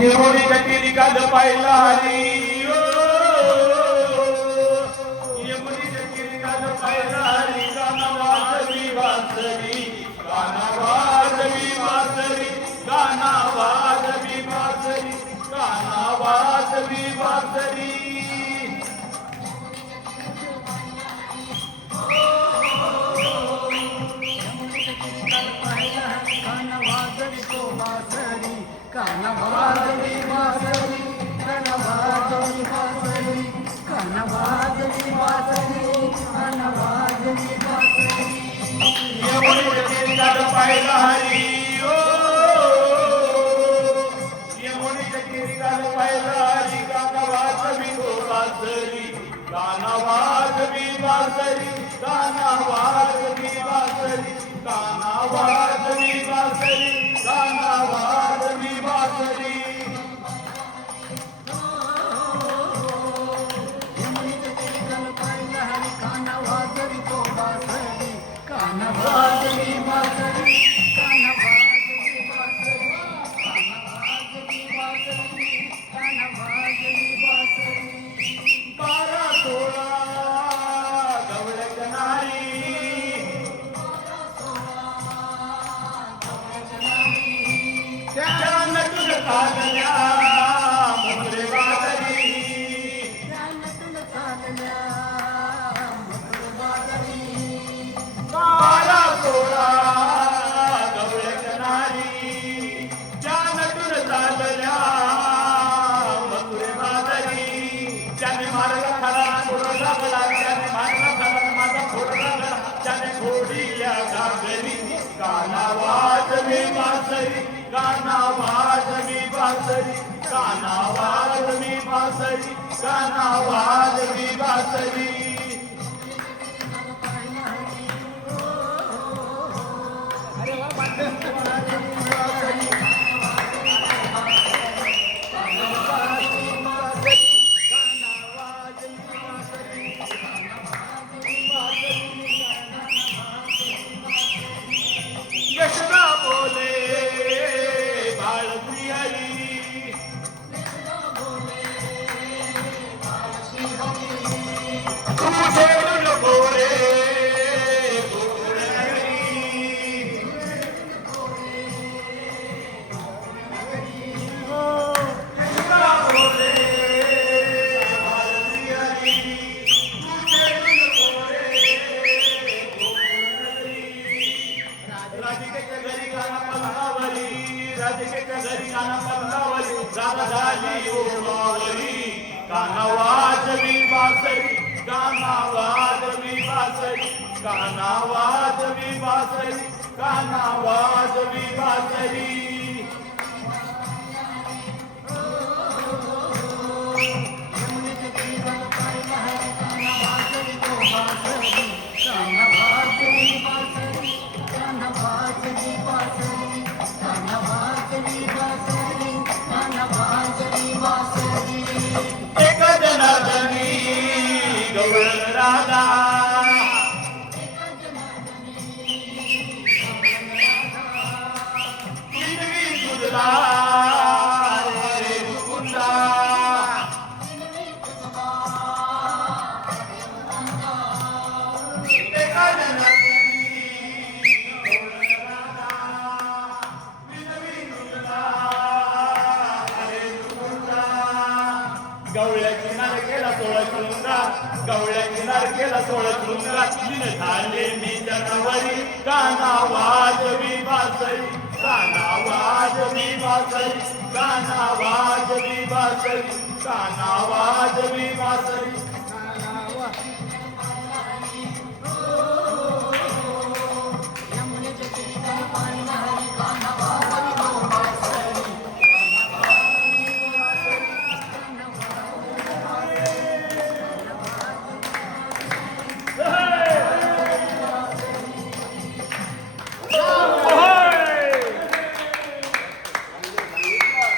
येवोनी जटिली काल पाहिला हरी येवोनी जटिली काल पाहिला हरी गाना वाजवी वासरी गाना वाजवी वासरी गाना वाजवी वासरी गाना वाजवी वासरी कानवाजवी वाजवी कानवाजवी वाजवी कानवाजवी वाजवी कानवाजवी वाजवी येवोनी जटिली काल पाहिला हरी येवोनी जटिली काल पाहिला हरी गाना वाजवी वासरी गाना वाजवी वासरी गाना वाजवी वासरी गाना वाजवी वासरी गाना वाजवी वासरी कानवाजवी तो वाजवी कानवाजवी वाजवी कानवाजवी वाजवी कानवाजवी वाजवी कानवाजवी वाजवी बारा सोळा गवळक नारी त्या नटून चालल्या मोगरे वादळी बारा सोळा गवळक नारी त्या नटून चालल्या मोगरे वादळी त्याने मारला खरा थोडा लागला त्याने मारला खरा माझा थोडा लागला त्याने घोडील्या घागरी गाना वाजवी वासरी गाना वाजवी वासरी गाना वाजवी वासरी गाना वाजवी वासरी यशोदा बोले बाळ श्रीहरी तू सोडून बोले गोकुळ नगरी यशोदा बोले बाळ श्रीहरी तू सोडून बोले राधिकेच्या घरी गाणं पल्लावली राधिकेच्या घरी गाणं पल्लावली राधा झाली ओळावली गाना वाजवी वासरी गाना वाजवी वासरी गाना वाजवी वासरी गाना वाजवी वासरी एक जनार्दनी गवळ राधा हिरवी दुधला रे मुकुंदा एक जनार्दनी गवळ राधा हिरवी दुधला रे मुकुंदा गवळ्या किनार केला 16 चुंगा गवळ्या किनार केला 16 चुंगा दिन झाले मी जनवरी गाना वाजवी वासरी गाना वाजवी वासरी गाना वाजवी वासरी गाना वाजवी वासरी